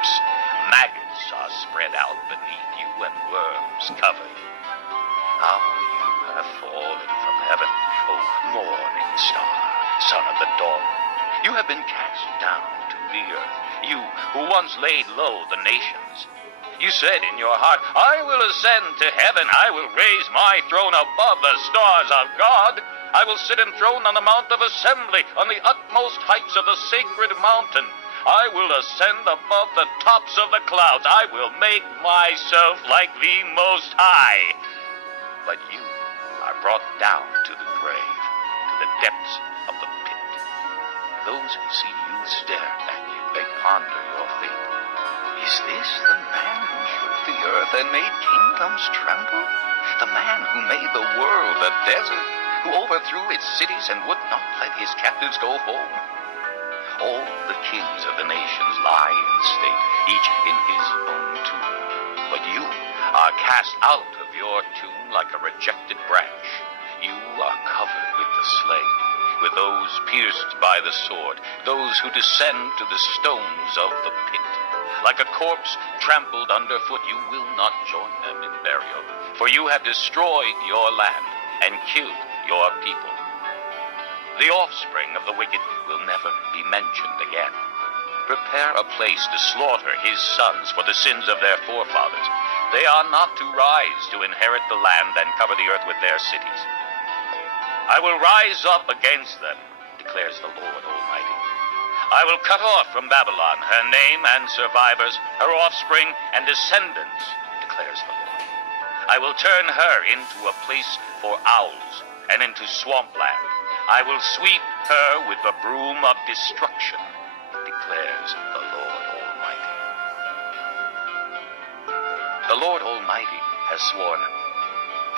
corpse. Maggots are spread out beneath you, and worms cover you. How you have fallen from heaven, O morning star, son of the dawn. You have been cast down to the earth, you who once laid low the nations. You said in your heart, I will ascend to heaven, I will raise my throne above the stars of God. I will sit enthroned on the Mount of Assembly, on the utmost heights of the sacred mountain. I will ascend above the tops of the clouds. I will make myself like the Most High. But you are brought down to the grave, to the depths of the pit. Those who see you stare at you. They ponder your fate. Is this the man who shook the earth and made kingdoms tremble? The man who made the world a desert, who overthrew its cities and would not let his captives go home? All the kings of the nations lie in state, each in his own tomb. But you are cast out of your tomb like a rejected branch. You are covered with the slain, with those pierced by the sword, those who descend to the stones of the pit. Like a corpse trampled underfoot, you will not join them in burial, for you have destroyed your land and killed your people. The offspring of the wicked will never be mentioned again. Prepare a place to slaughter his sons for the sins of their forefathers. They are not to rise to inherit the land and cover the earth with their cities. I will rise up against them, declares the Lord Almighty. I will cut off from Babylon her name and survivors, her offspring and descendants, declares the Lord. I will turn her into a place for owls and into swampland. I will sweep her with the broom of destruction, declares the Lord Almighty. The Lord Almighty has sworn,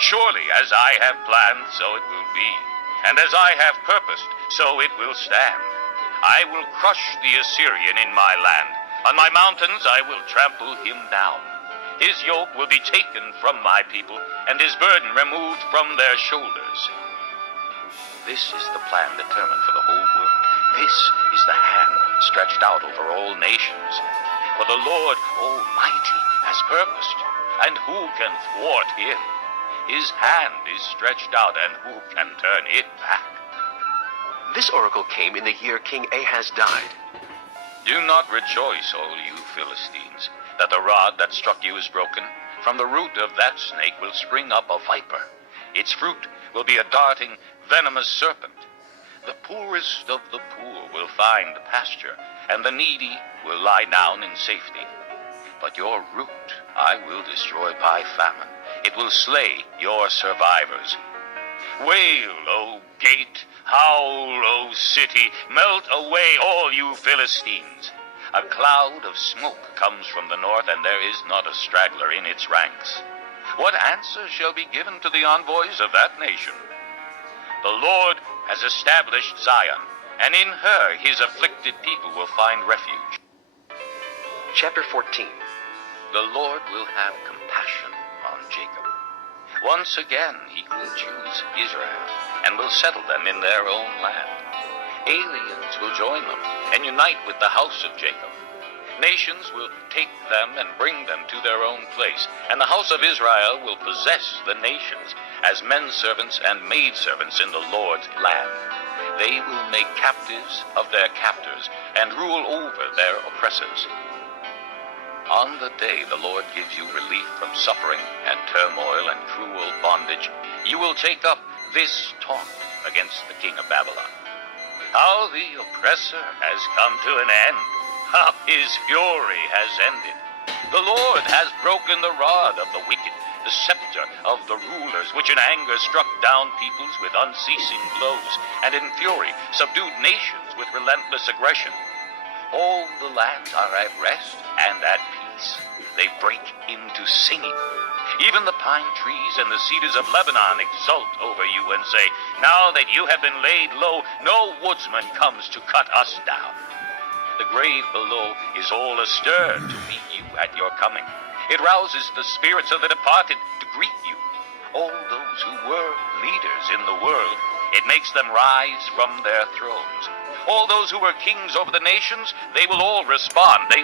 surely as I have planned, so it will be, and as I have purposed, so it will stand. I will crush the Assyrian in my land. On my mountains I will trample him down. His yoke will be taken from my people, and his burden removed from their shoulders. This is the plan determined for the whole world. This is the hand stretched out over all nations. For the Lord Almighty has purposed, and who can thwart him? His hand is stretched out, and who can turn it back? This oracle came in the year King Ahaz died. Do not rejoice, all you Philistines, that the rod that struck you is broken. From the root of that snake will spring up a viper. Its fruit will be a darting, venomous serpent. The poorest of the poor will find pasture, and the needy will lie down in safety. But your root I will destroy by famine. It will slay your survivors. Wail, O gate, howl, O city, melt away, all you Philistines. A cloud of smoke comes from the north, and there is not a straggler in its ranks. What answer shall be given to the envoys of that nation? The Lord has established Zion, and in her his afflicted people will find refuge. Chapter 14. The Lord will have compassion on Jacob. Once again he will choose Israel, and will settle them in their own land. Aliens will join them, and unite with the house of Jacob. Nations will take them and bring them to their own place, and the house of Israel will possess the nations as men servants and maidservants in the Lord's land. They will make captives of their captors and rule over their oppressors. On the day the Lord gives you relief from suffering and turmoil and cruel bondage, you will take up this taunt against the king of Babylon. How the oppressor has come to an end. How his fury has ended. The Lord has broken the rod of the wicked, the scepter of the rulers, which in anger struck down peoples with unceasing blows, and in fury subdued nations with relentless aggression. All the lands are at rest and at peace. They break into singing. Even the pine trees and the cedars of Lebanon exult over you and say, now that you have been laid low, no woodsman comes to cut us down. The grave below is all astir to meet you at your coming. It rouses the spirits of the departed to greet you. All those who were leaders in the world, it makes them rise from their thrones. All those who were kings over the nations, they will all respond. They